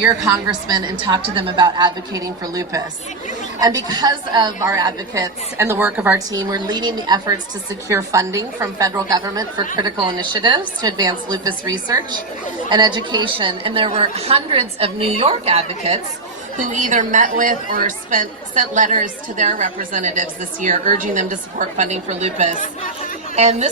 your congressman and talk to them about advocating for lupus. And because of our advocates and the work of our team, we're leading the efforts to secure funding from federal government for critical initiatives to advance lupus research and education. And there were hundreds of New York advocates who either met with or sent letters to their representatives this year urging them to support funding for lupus. And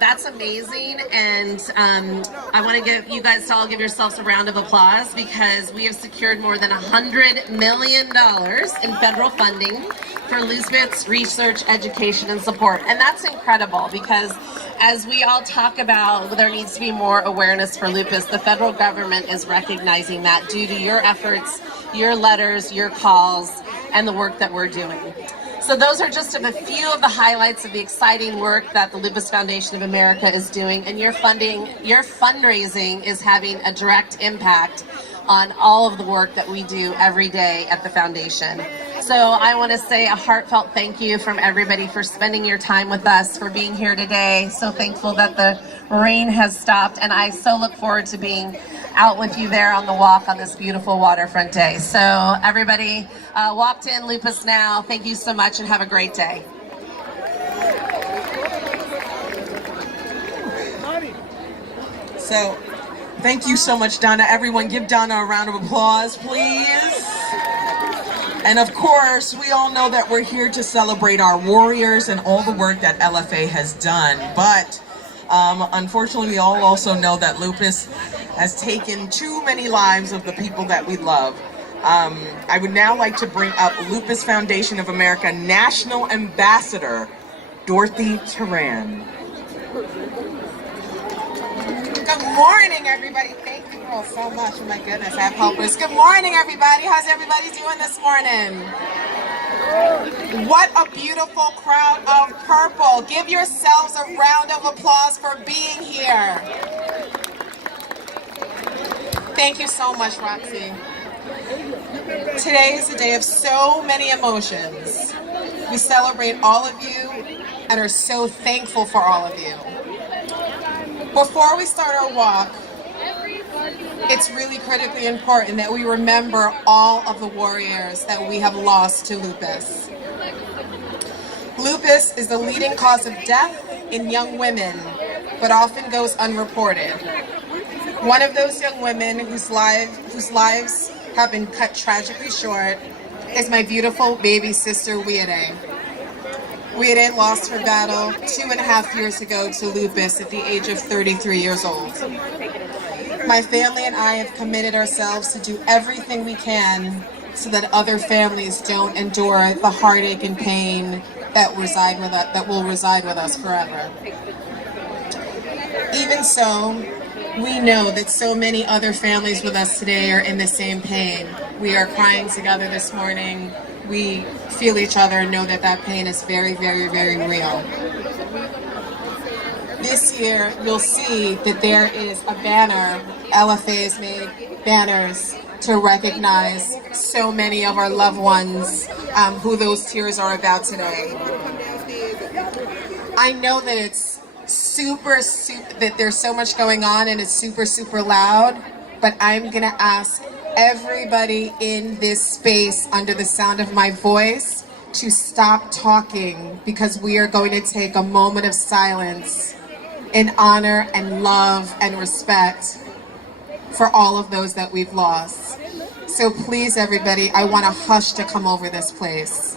that's amazing, and I want to give you guys to all give yourselves a round of applause because we have secured more than $100 million in federal funding for lupus research, education, and support. And that's incredible because as we all talk about there needs to be more awareness for lupus, the federal government is recognizing that due to your efforts, your letters, your calls, and the work that we're doing. So those are just a few of the highlights of the exciting work that the Lupus Foundation of America is doing, and your fundraising is having a direct impact on all of the work that we do every day at the foundation. So I want to say a heartfelt thank you from everybody for spending your time with us, for being here today. So thankful that the rain has stopped, and I so look forward to being out with you there on the walk on this beautiful waterfront day. So everybody walked in Lupus Now. Thank you so much and have a great day. So thank you so much, Donna. Everyone give Donna a round of applause, please. And of course, we all know that we're here to celebrate our warriors and all the work that LFA has done. But unfortunately, we all also know that lupus has taken too many lives of the people that we love. I would now like to bring up Lupus Foundation of America National Ambassador, Dorothy Turan. Good morning, everybody. Thank you all so much. Oh my goodness, I have helpers. Good morning, everybody. How's everybody doing this morning? What a beautiful crowd of purple. Give yourselves a round of applause for being here. Thank you so much, Roxy. Today is a day of so many emotions. We celebrate all of you and are so thankful for all of you. Before we start our walk, it's really critically important that we remember all of the warriors that we have lost to lupus. Lupus is the leading cause of death in young women, but often goes unreported. One of those young women whose lives have been cut tragically short is my beautiful baby sister, Weade. Weade lost her battle 2.5 years ago to lupus at the age of 33 years old. My family and I have committed ourselves to do everything we can so that other families don't endure the heartache and pain that will reside with us forever. Even so, we know that so many other families with us today are in the same pain. We are crying together this morning. We feel each other and know that that pain is very, very, very real. This year, you'll see that there is a banner. LFA has made banners to recognize so many of our loved ones who those tears are about today. I know that it's that there's so much going on and it's super loud, but I'm gonna ask everybody in this space under the sound of my voice to stop talking because we are going to take a moment of silence in honor and love and respect for all of those that we've lost. So please, everybody, I want a hush to come over this place.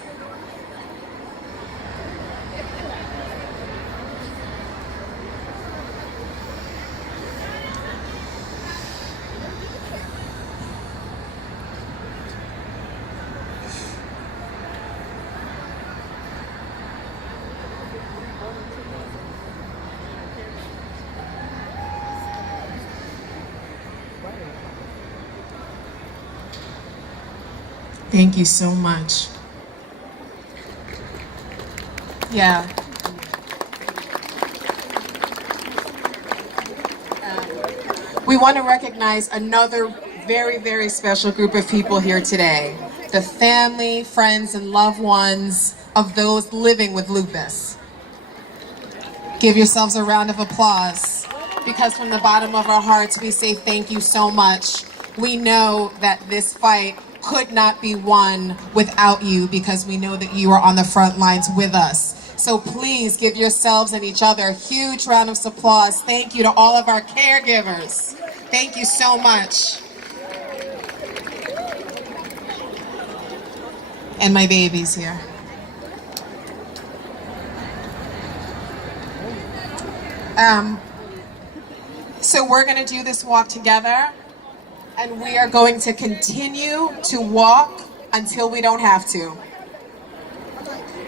Thank you so much. Yeah. We want to recognize another very, very special group of people here today. The family, friends, and loved ones of those living with lupus. Give yourselves a round of applause because from the bottom of our hearts we say thank you so much we know that this fight could not be won without you, because we know that you are on the front lines with us. So please give yourselves and each other a huge round of applause. Thank you to all of our caregivers. Thank you so much. And my baby's here. So we're going to do this walk together, and we are going to continue to walk until we don't have to.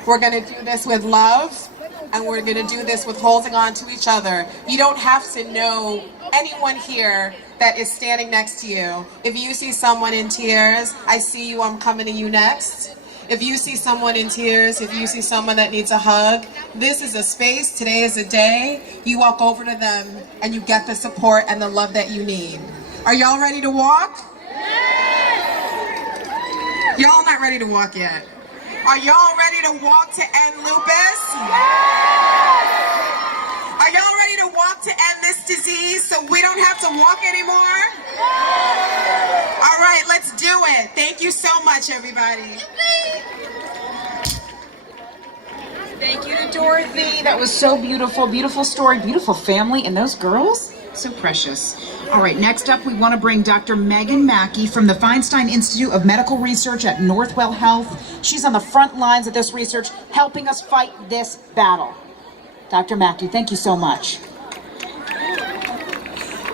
We're going to do this with love, and we're going to do this with holding on to each other. You don't have to know anyone here that is standing next to you. If you see someone in tears, I see you, I'm coming to you next. If you see someone in tears, if you see someone that needs a hug, this is a space, today is a day. You walk over to them and you get the support and the love that you need. Are y'all ready to walk? Yes! Y'all not ready to walk yet. Are y'all ready to walk to end lupus? Yes! Are y'all ready to walk to end this disease so we don't have to walk anymore? Yes! All right, let's do it. Thank you so much, everybody. Thank you to Dorothy. That was so beautiful. Beautiful story, beautiful family, and those girls, so precious. All right, next up we want to bring Dr. Megan Mackey from the Feinstein Institute of Medical Research at Northwell Health. She's on the front lines of this research, helping us fight this battle. Dr. Mackey, thank you so much.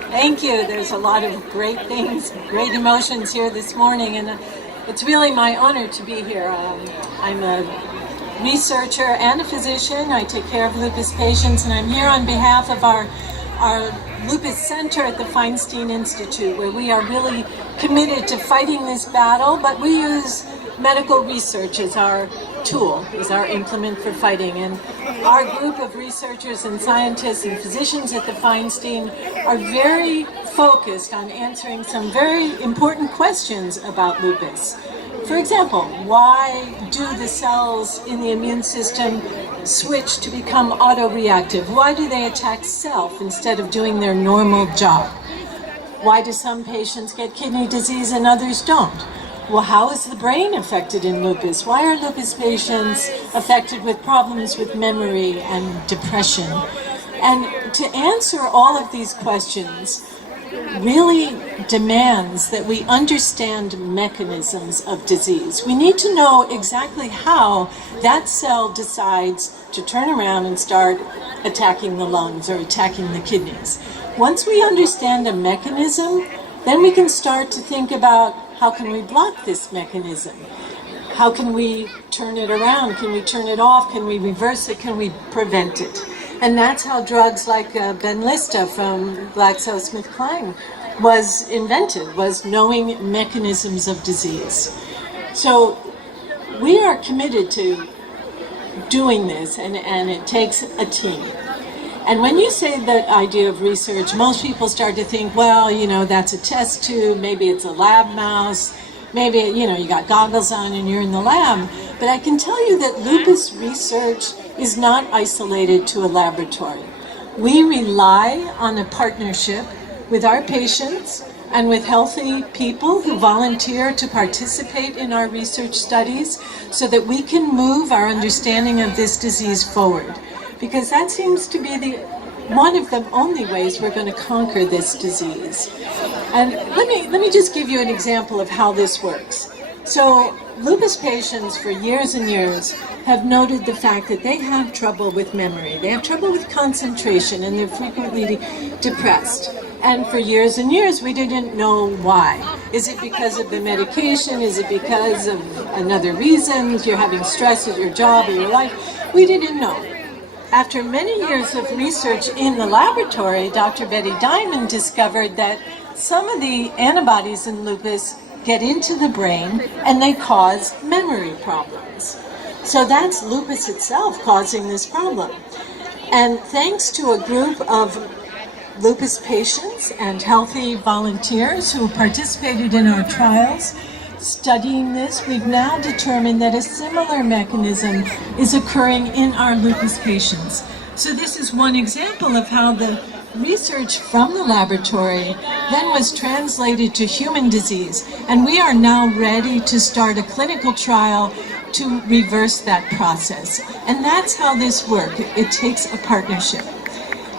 Thank you. There's a lot of great things, great emotions here this morning, and it's really my honor to be here. I'm a researcher and a physician. I take care of lupus patients, and I'm here on behalf of our lupus center at the Feinstein Institute, where we are really committed to fighting this battle, but we use medical research as our tool, as our implement for fighting. And our group of researchers and scientists and physicians at the Feinstein are very focused on answering some very important questions about lupus. For example, why do the cells in the immune system switch to become autoreactive? Why do they attack self instead of doing their normal job? Why do some patients get kidney disease and others don't? Well, how is the brain affected in lupus? Why are lupus patients affected with problems with memory and depression? And to answer all of these questions really demands that we understand mechanisms of disease. We need to know exactly how that cell decides to turn around and start attacking the lungs or attacking the kidneys. Once we understand a mechanism, then we can start to think about how can we block this mechanism? How can we turn it around? Can we turn it off? Can we reverse it? Can we prevent it? And that's how drugs like Benlysta from GlaxoSmithKline was invented, was knowing mechanisms of disease. So we are committed to doing this, and it takes a team. And when you say the idea of research, most people start to think, well, you know, that's a test tube, maybe it's a lab mouse, maybe, you know, you got goggles on and you're in the lab. But I can tell you that lupus research is not isolated to a laboratory. We rely on a partnership with our patients and with healthy people who volunteer to participate in our research studies so that we can move our understanding of this disease forward. Because that seems to be one of the only ways we're going to conquer this disease. And let me just give you an example of how this works. So lupus patients for years and years have noted the fact that they have trouble with memory. They have trouble with concentration, and they're frequently depressed. And for years and years, we didn't know why. Is it because of the medication? Is it because of another reason? You're having stress at your job or your life? We didn't know. After many years of research in the laboratory, Dr. Betty Diamond discovered that some of the antibodies in lupus get into the brain and they cause memory problems. So that's lupus itself causing this problem. And thanks to a group of lupus patients and healthy volunteers who participated in our trials, studying this, we've now determined that a similar mechanism is occurring in our lupus patients. So this is one example of how the research from the laboratory then was translated to human disease, and we are now ready to start a clinical trial to reverse that process. And that's how this works. It takes a partnership.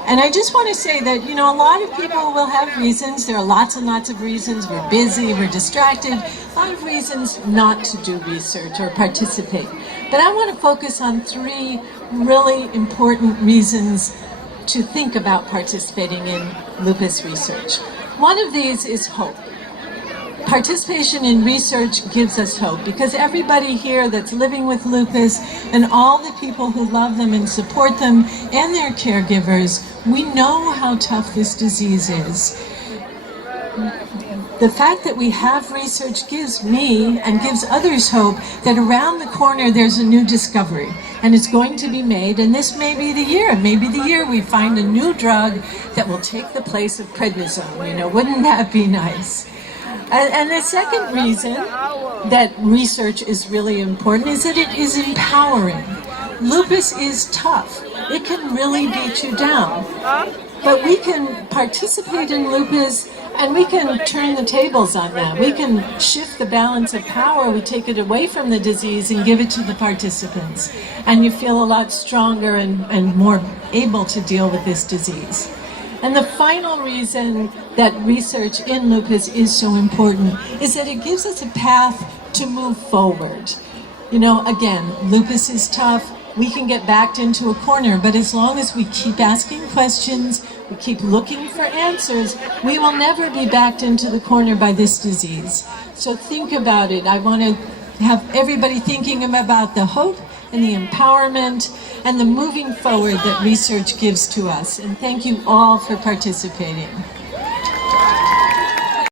And I just want to say that, a lot of people will have reasons. There are lots and lots of reasons. We're busy, we're distracted. A lot of reasons not to do research or participate. But I want to focus on 3 really important reasons to think about participating in lupus research. One of these is hope. Participation in research gives us hope because everybody here that's living with lupus and all the people who love them and support them and their caregivers, we know how tough this disease is. The fact that we have research gives me and gives others hope that around the corner there's a new discovery and it's going to be made, and this may be the year. Maybe the year we find a new drug that will take the place of prednisone. Wouldn't that be nice? And the second reason that research is really important is that it is empowering. Lupus is tough. It can really beat you down. But we can participate in lupus and we can turn the tables on that. We can shift the balance of power. We take it away from the disease and give it to the participants. And you feel a lot stronger and more able to deal with this disease. And the final reason that research in lupus is so important is that it gives us a path to move forward. Again, lupus is tough. We can get backed into a corner, but as long as we keep asking questions, we keep looking for answers, we will never be backed into the corner by this disease. So think about it. I want to have everybody thinking about the hope and the empowerment and the moving forward that research gives to us. And thank you all for participating.